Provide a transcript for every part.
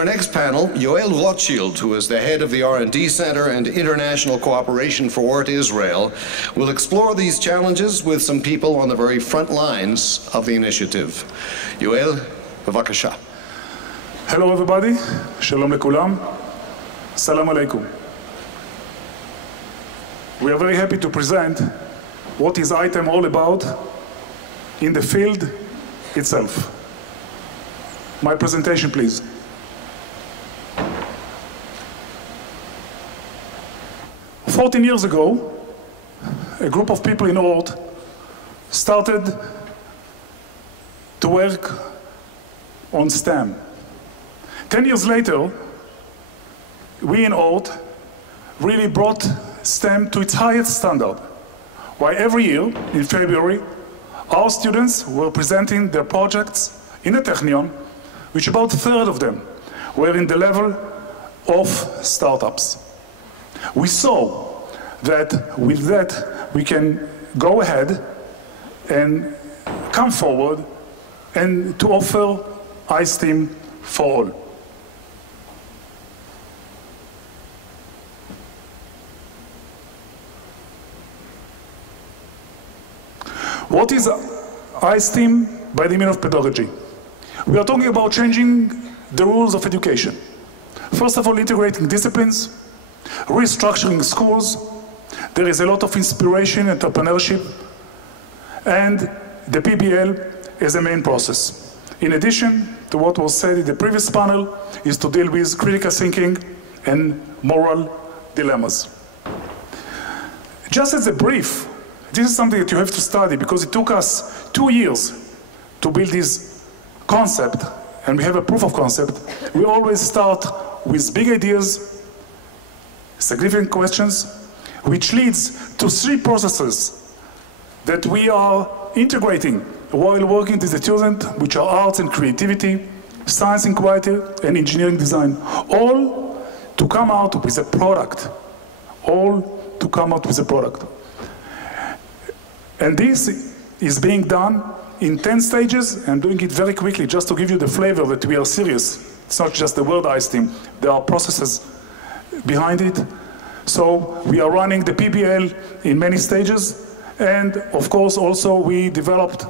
our next panel, Yoel Rothschild, who is the head of the R&D Center and International Cooperation for ORT Israel, will explore these challenges with some people on the very front lines of the initiative. Yoel, bevakasha. Hello everybody, shalom lekulam, salam alaikum. We are very happy to present what is ISTEAM all about in the field itself. My presentation, please. 14 years ago, a group of people in ORT started to work on STEM. 10 years later, we in ORT really brought STEM to its highest standard. Why every year, in February, our students were presenting their projects in the Technion, which about a third of them were in the level of startups. We saw that with that we can go ahead and come forward and to offer ISTEAM for all. What is ISTEAM by the meaning of pedagogy? We are talking about changing the rules of education. First of all, integrating disciplines, restructuring schools. There is a lot of inspiration, entrepreneurship, and the PBL is a main process. In addition to what was said in the previous panel, is to deal with critical thinking and moral dilemmas. Just as a brief, this is something that you have to study because it took us 2 years to build this concept, and we have a proof of concept. We always start with big ideas, significant questions, which leads to 3 processes that we are integrating while working with the student, which are arts and creativity, science and quality, and engineering design, all to come out with a product. All to come out with a product. And this is being done in 10 stages, and doing it very quickly, just to give you the flavor that we are serious. It's not just the word ISTEAM, there are processes behind it. So we are running the PBL in many stages, and of course also we developed,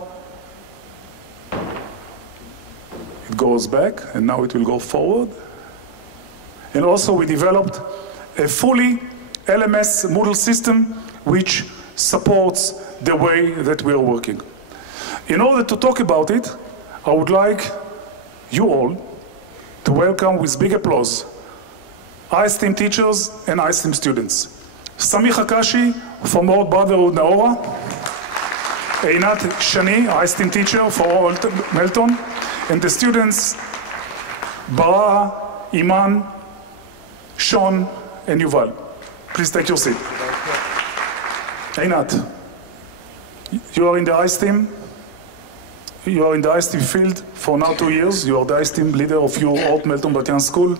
it goes back, and now it will go forward. And also we developed a fully LMS Moodle system which supports the way that we are working. In order to talk about it, I would like you all to welcome with big applause ISTEAM teachers and ISTEAM students. Sameeh Akashi from Brotherhood Naora, Einat, Shany, ISTEAM teacher for Melton, and the students Baraa, Eman, Shon, and Yuval. Please take your seat. Einat, you are in the ISTEAM. You are in the ISTEAM field for now 2 years. You are the ISTEAM leader of your ORT Melton Bat-Yam school.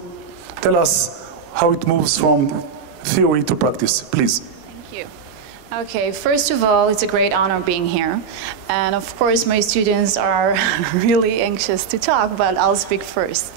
Tell us how it moves from theory to practice, please. Thank you. Okay, first of all, it's a great honor being here. And of course, my students are really anxious to talk, but I'll speak first.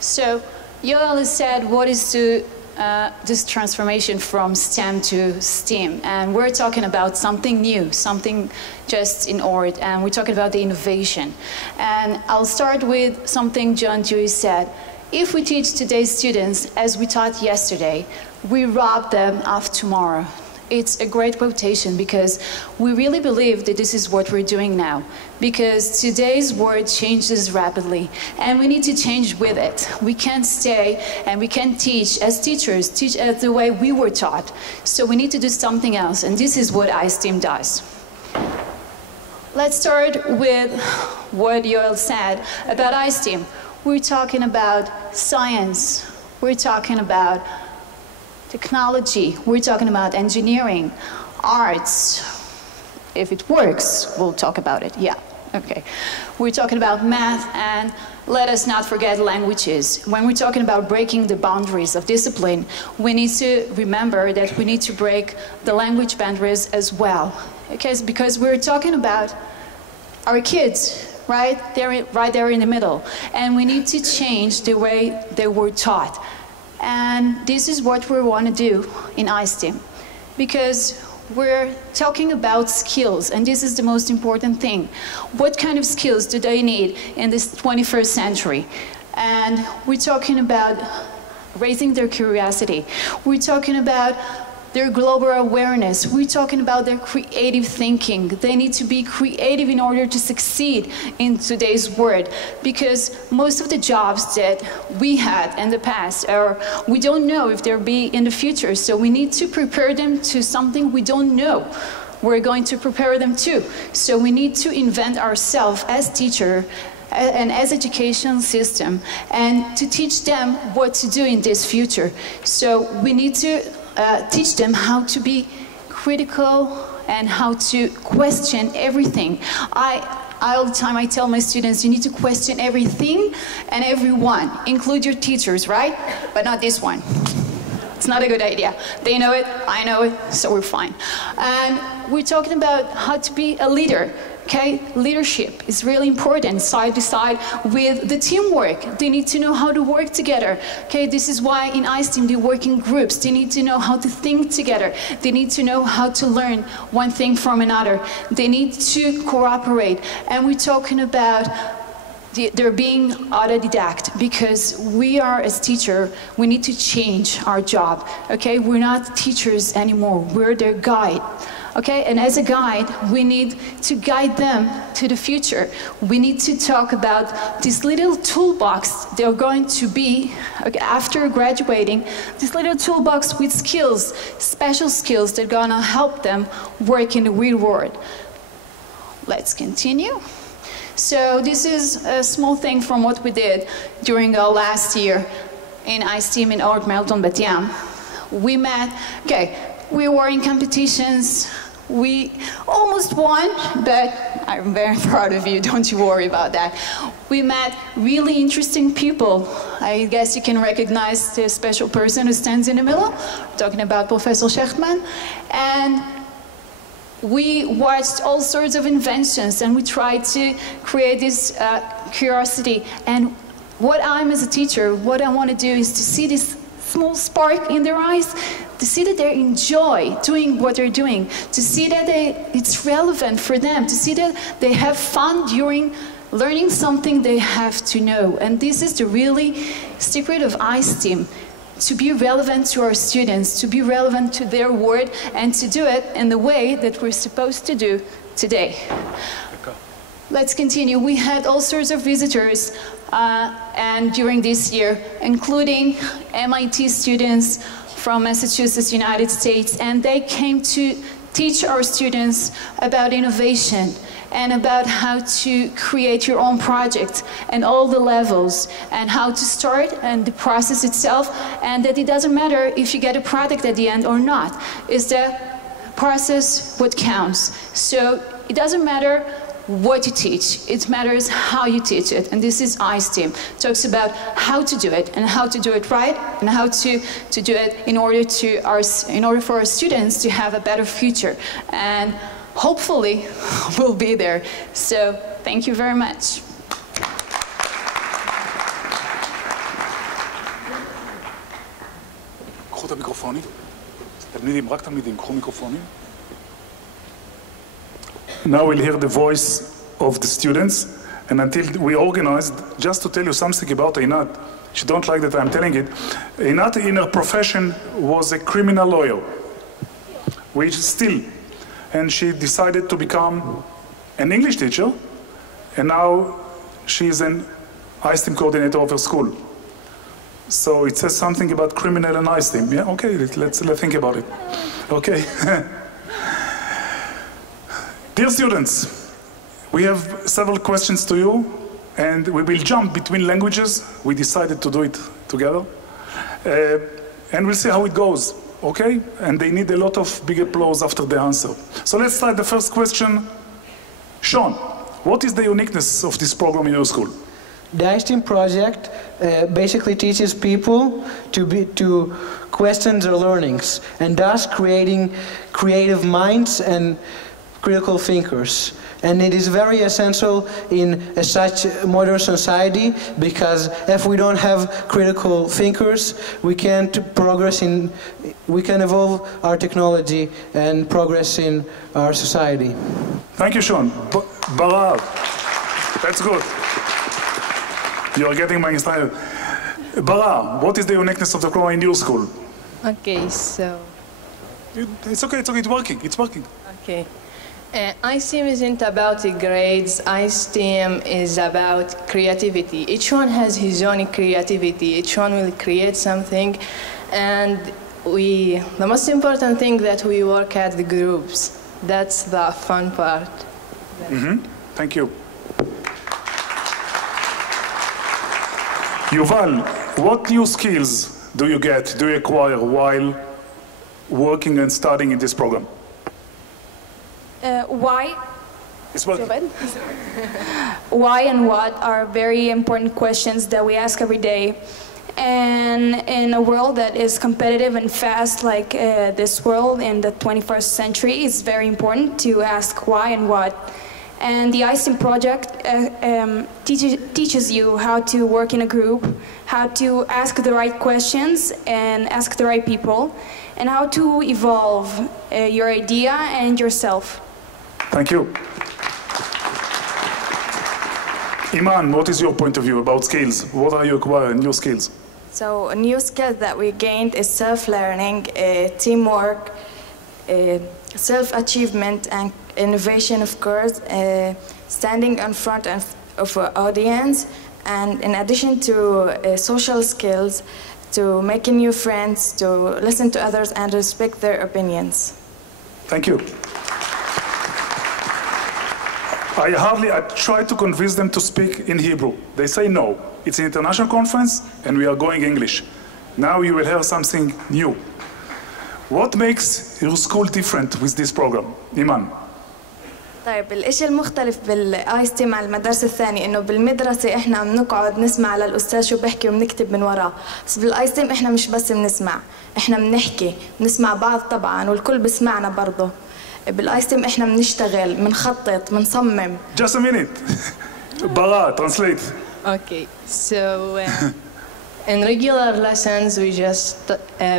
So, Yoel has said, what is this transformation from STEM to STEAM? And we're talking about something new, something just in ORT, and we're talking about the innovation. And I'll start with something John Dewey said. If we teach today's students as we taught yesterday, we rob them of tomorrow. It's a great quotation because we really believe that this is what we're doing now. Because today's world changes rapidly and we need to change with it. We can't stay and we can't teach as teachers, teach as the way we were taught. So we need to do something else, and this is what ISTEAM does. Let's start with what Yoel said about ISTEAM. We're talking about science, we're talking about technology, we're talking about engineering, arts. If it works, we'll talk about it, yeah, okay. We're talking about math, and let us not forget languages. When we're talking about breaking the boundaries of discipline, we need to remember that we need to break the language boundaries as well. Because we're talking about our kids right? They're right there in the middle. And we need to change the way they were taught. And this is what we want to do in ISTEAM, because we're talking about skills, and this is the most important thing. What kind of skills do they need in this 21st century? And we're talking about raising their curiosity. We're talking about their global awareness. We're talking about their creative thinking. They need to be creative in order to succeed in today's world, because most of the jobs that we had in the past, or we don't know if they'll be in the future, so we need to prepare them to something we don't know we're going to prepare them to. So we need to invent ourselves as teacher and as education system, and to teach them what to do in this future. So we need to teach them how to be critical and how to question everything. All the time I tell my students, you need to question everything and everyone, include your teachers, right? But not this one. It's not a good idea. They know it, I know it, so we're fine. And we're talking about how to be a leader. Okay, leadership is really important, side by side with the teamwork. They need to know how to work together. Okay, this is why in ISTEAM they work in groups. They need to know how to think together. They need to know how to learn one thing from another. They need to cooperate. And we're talking about they're being autodidact, because we are, as teachers, we need to change our job. Okay, we're not teachers anymore. We're their guide. Okay, and as a guide, we need to guide them to the future. We need to talk about this little toolbox they're going to be, okay, after graduating, this little toolbox with skills, special skills that are gonna help them work in the real world. Let's continue. So this is a small thing from what we did during our last year in ISTEAM in ORT Melton, Bat-Yam. We met, okay, we were in competitions. We almost won, but I'm very proud of you, don't you worry about that. We met really interesting people. I guess you can recognize the special person who stands in the middle. I'm talking about Professor Shechtman. And we watched all sorts of inventions, and we tried to create this curiosity. And what I'm as a teacher, what I want to do is to see this small spark in their eyes, to see that they enjoy doing what they're doing, to see that it's relevant for them, to see that they have fun during learning something they have to know. And this is the really secret of ISTEAM, to be relevant to our students, to be relevant to their world, and to do it in the way that we're supposed to do today. Let's continue. We had all sorts of visitors and during this year, including MIT students from Massachusetts, United States, and they came to teach our students about innovation and about how to create your own project and all the levels and how to start and the process itself, and that it doesn't matter if you get a product at the end or not. It's the process what counts. So it doesn't matter what you teach, it matters how you teach it, and this is ISTEAM. It talks about how to do it and how to do it right and how to do it in order for our students to have a better future, and hopefully we'll be there. So thank you very much. קחו את המיקרופונים. תלמידים, רק תלמידים, קחו מיקרופונים. Now we'll hear the voice of the students, and until we organized, just to tell you something about Einat, if you don't like that I'm telling it, Einat in her profession was a criminal lawyer, which still, and she decided to become an English teacher, and now she's an ISTEAM coordinator of her school. So it says something about criminal and ISTEAM. Yeah, okay, let's think about it. Okay. Dear students, we have several questions to you, and we will jump between languages. We decided to do it together, and we'll see how it goes, okay? And they need a lot of big applause after the answer. So let's start the first question. Shon, what is the uniqueness of this program in your school? The ISTEAM project basically teaches people to question their learnings, and thus creating creative minds and critical thinkers. And it is very essential in such modern society, because if we don't have critical thinkers, we can't evolve our technology and progress in our society. Thank you, Shon. Baraa, that's good. You are getting my style. Baraa, what is the uniqueness of the program in your school? Okay, so... It's okay, it's working. Okay. ISTEAM isn't about the grades. ISTEAM is about creativity. Each one has his own creativity. Each one will create something. And the most important thing that we work at the groups. That's the fun part. Thank you. Yuval, what new skills do you acquire while working and studying in this program? Why? It's working. Why and what are very important questions that we ask every day. And in a world that is competitive and fast like this world in the 21st century, it's very important to ask why and what. And the ISTEAM project teaches you how to work in a group, how to ask the right questions and ask the right people, and how to evolve your idea and yourself. Thank you. Eman, what is your point of view about skills? What are you acquiring, new skills? So a new skill that we gained is self-learning, teamwork, self-achievement and innovation, of course, standing in front of an audience, and in addition to social skills, to making new friends, to listen to others and respect their opinions. Thank you. I try to convince them to speak in Hebrew. They say no. It's an international conference and we are going English. Now you will hear something new. What makes your school different with this program? Eman. طيب الاشي المختلف بالايستيم عن المدارس الثانية انه بالمدرسة احنا بنقعد نسمع للاستاذ شو بيحكي وبنكتب من وراه، بس بالايستيم احنا مش بس بنسمع، احنا بنحكي، بنسمع بعض طبعا والكل بسمعنا برضه. بالايستيم احنا بنشتغل، بنخطط، بنصمم. Just a minute. Baraa, translate. Okay, so in regular lessons, we just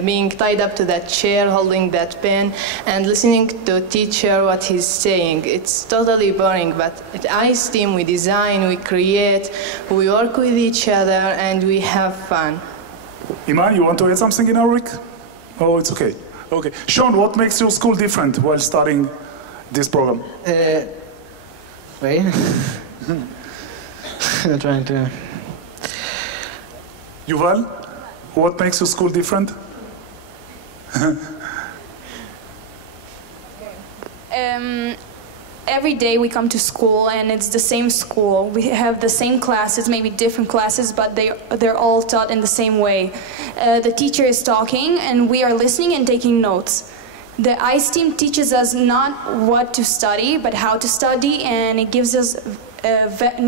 being tied up to that chair, holding that pen, and listening to teacher what he's saying. It's totally boring, but at ISTEAM we design, we create, we work with each other, and we have fun. Eman, you want to add something in Arabic? Oh, it's okay. Okay. Shon, what makes your school different while studying this program? Wait. I'm trying to... Yuval, what makes your school different? Every day we come to school and it's the same school. We have the same classes, maybe different classes, but they're all taught in the same way. The teacher is talking and we are listening and taking notes. The ISTEAM teaches us not what to study, but how to study, and it gives us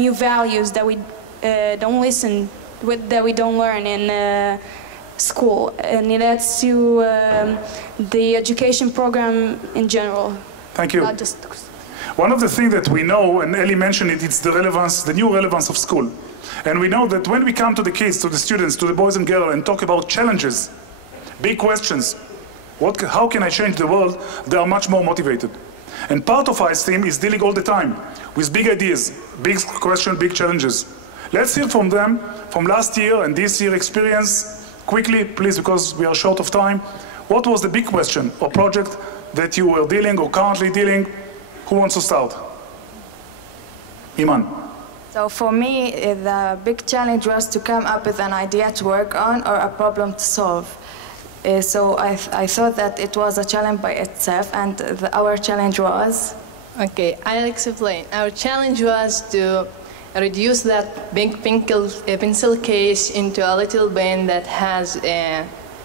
new values that we don't listen with, that we don't learn in school, and that's to the education program in general. Thank you. Not just one of the things that we know, and Eli mentioned it, it's the relevance, the new relevance of school. And we know that when we come to the kids, to the students, to the boys and girls, and talk about challenges, big questions, how can I change the world, they are much more motivated. And part of ISTEAM is dealing all the time with big ideas, big questions, big challenges. Let's hear from them, from last year and this year experience, quickly, please, because we are short of time. What was the big question or project that you were dealing or currently dealing? Who wants to start? Eman. So for me, the big challenge was to come up with an idea to work on or a problem to solve. So I thought that it was a challenge by itself, and our challenge was? Okay, I'll explain. Our challenge was to reduce that big pencil case into a little bin that has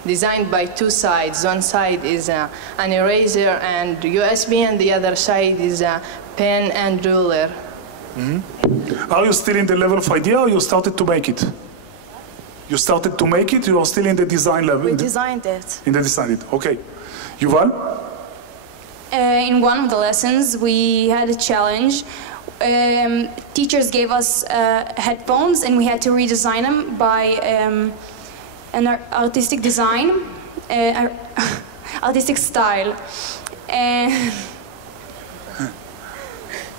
designed by two sides. One side is an eraser and USB, and the other side is a pen and ruler. Mm-hmm. Are you still in the level of idea, or you started to make it? You started to make it, you are still in the design level? We designed it. In the design it, okay. Yuval? in one of the lessons, we had a challenge. Teachers gave us headphones, and we had to redesign them by an artistic design, artistic style.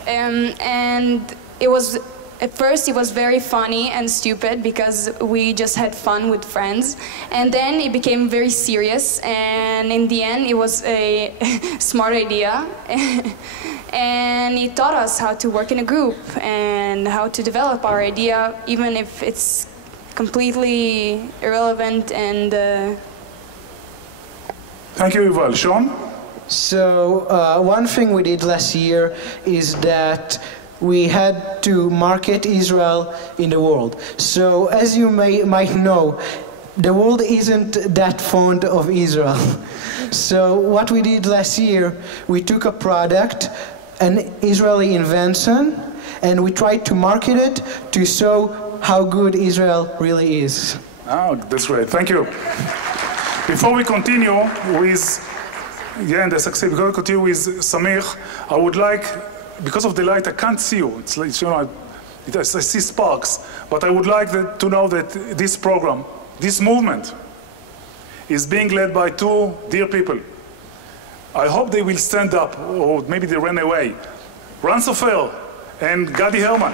And it was, at first it was very funny and stupid because we just had fun with friends, and then it became very serious, and in the end it was a smart idea. And it taught us how to work in a group and how to develop our idea, even if it's completely irrelevant and Thank you, Yuval. Shon? So one thing we did last year is that we had to market Israel in the world. So as you might know, the world isn't that fond of Israel. So what we did last year, we took a product, an Israeli invention, and we tried to market it to show how good Israel really is. Oh, that's great. Thank you. Before we continue with, before we continue with Sameeh, I would like, because of the light, I can't see you. It's like, you know, I see sparks, but I would like to know that this program, this movement, is being led by two dear people. I hope they will stand up, or maybe they ran away. Ran Sofer and Gadi Herman.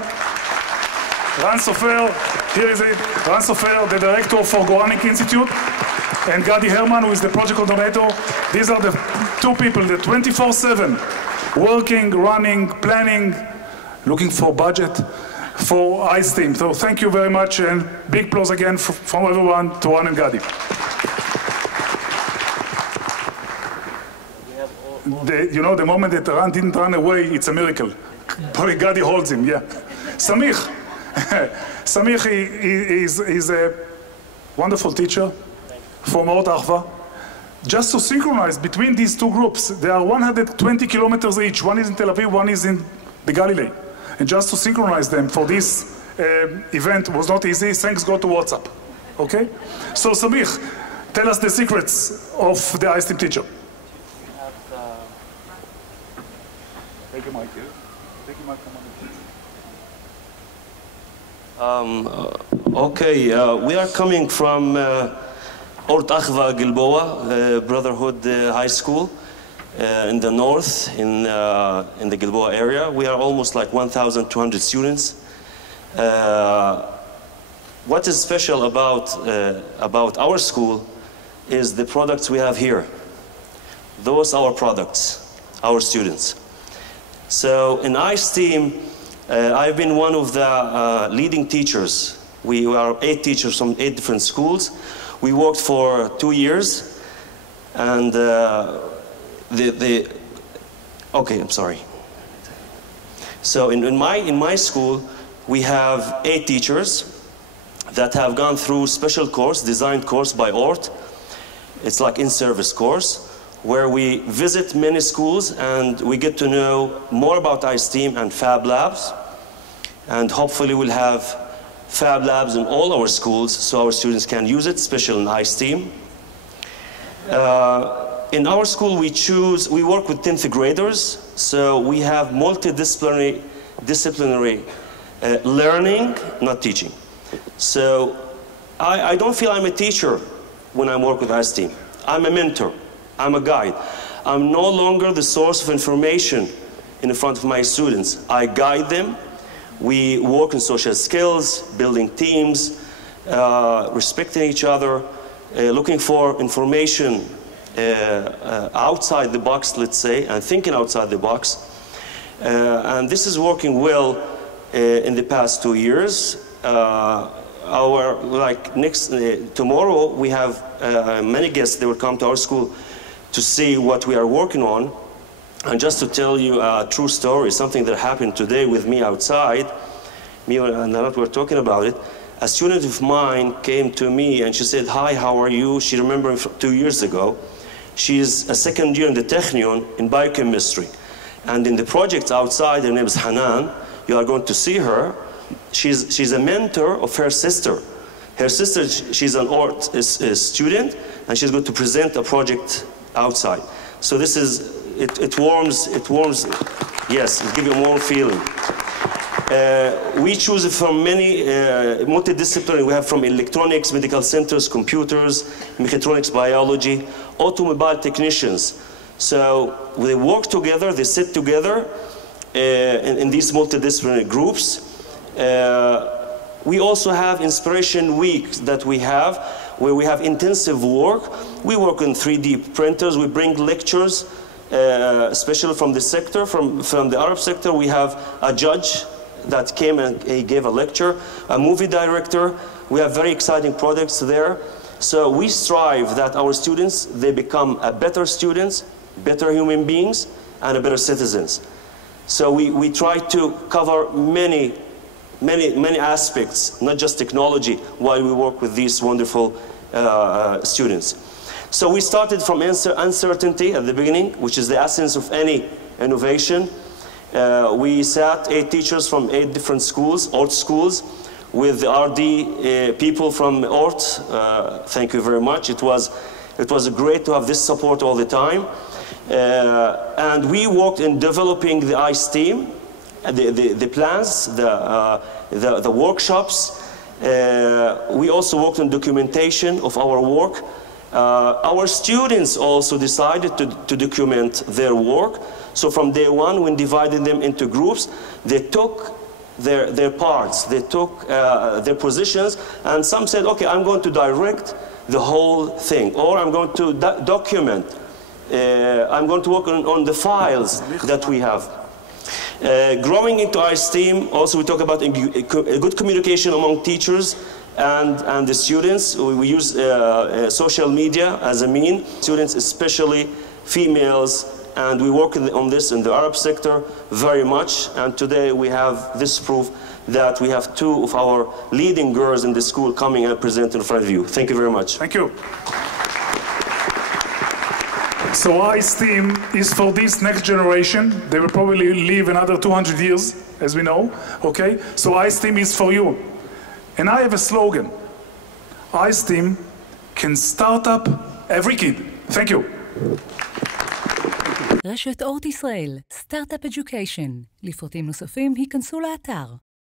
Ran Sofer, here is it. Ran Sofer, the director for Goranic Institute, and Gadi Herman, who is the project coordinator. These are the two people that 24/7 working, running, planning, looking for budget for ISTEAM. So thank you very much, and big applause again from everyone to Ran and Gadi. You know, the moment that Ran didn't run away, it's a miracle. Probably Gadi holds him, yeah. Sameeh. Sameeh is a wonderful teacher from ORT Achva. Just to synchronize between these two groups, there are 120 kilometers each. One is in Tel Aviv, one is in the Galilee. And just to synchronize them for this event was not easy. Thanks God to WhatsApp. Okay? So Sameeh, tell us the secrets of the ISTEAM teacher. Take a mic here. Take a mic from Okay, we are coming from ORT Achva Gilboa, Brotherhood High School in the north, in the Gilboa area. We are almost like 1,200 students. What is special about our school is the products we have here. Those are our products, our students. So in ISTEAM, I've been one of the leading teachers. We are 8 teachers from 8 different schools. We worked for 2 years, and okay, I'm sorry. So in my school, we have 8 teachers that have gone through special course, designed course by ORT. It's like in-service course, where we visit many schools and we get to know more about ISTEAM and Fab Labs. And hopefully we'll have Fab Labs in all our schools so our students can use it, especially in ISTEAM. In our school we work with 10th graders, so we have multidisciplinary learning, not teaching. So I don't feel I'm a teacher when I work with ISTEAM. I'm a mentor. I'm a guide. I'm no longer the source of information in front of my students. I guide them. We work on social skills, building teams, respecting each other, looking for information outside the box, let's say, and thinking outside the box. And this is working well in the past 2 years. Tomorrow we have many guests that will come to our school to see what we are working on. And just to tell you a true story, something that happened today with me outside, me and Einat were talking about it. A student of mine came to me and she said, "Hi, how are you?" She remembered 2 years ago. She's a second year in the Technion in biochemistry. And in the projects outside, her name is Hanan. You are going to see her. She's a mentor of her sister. Her sister, she's an ORT student, and she's going to present a project outside. So this is it warms, yes, it gives you a warm feeling. We choose from many multidisciplinary. We have from electronics, medical centers, computers, mechatronics, biology, automobile technicians. So they work together, they sit together in these multidisciplinary groups. We also have Inspiration Week that we have, where we have intensive work. We work on 3D printers, we bring lectures, especially from the sector, from the Arab sector. We have a judge that came and he gave a lecture, a movie director. We have very exciting projects there. So we strive that our students, they become a better students, better human beings, and a better citizens. So we try to cover many aspects, not just technology, while we work with these wonderful students. So we started from uncertainty at the beginning, which is the essence of any innovation. We sat 8 teachers from 8 different schools, ORT schools, with the RD people from ORT. Thank you very much. It was great to have this support all the time. And we worked in developing the ISTEAM, the plans, the workshops. We also worked on documentation of our work. Our students also decided to document their work. So from day one, when dividing them into groups, they took their parts, they took their positions, and some said, okay, I'm going to direct the whole thing, or I'm going to document. I'm going to work on the files that we have. Growing into ISTEAM, also we talk about a good communication among teachers and the students. We use social media as a mean. Students, especially females, and we work on this in the Arab sector very much. And today we have this proof that we have 2 of our leading girls in the school coming and present in front of you. Thank you very much. Thank you. So ISTEAM is for this next generation. They will probably live another 200 years, as we know, okay? So ISTEAM is for you. And I have a slogan. ISTEAM can start up every kid. Thank you. רשת אורט ישראל, סטארט-אפ אדיוקיישן. לפרטים נוספים היכנסו לאתר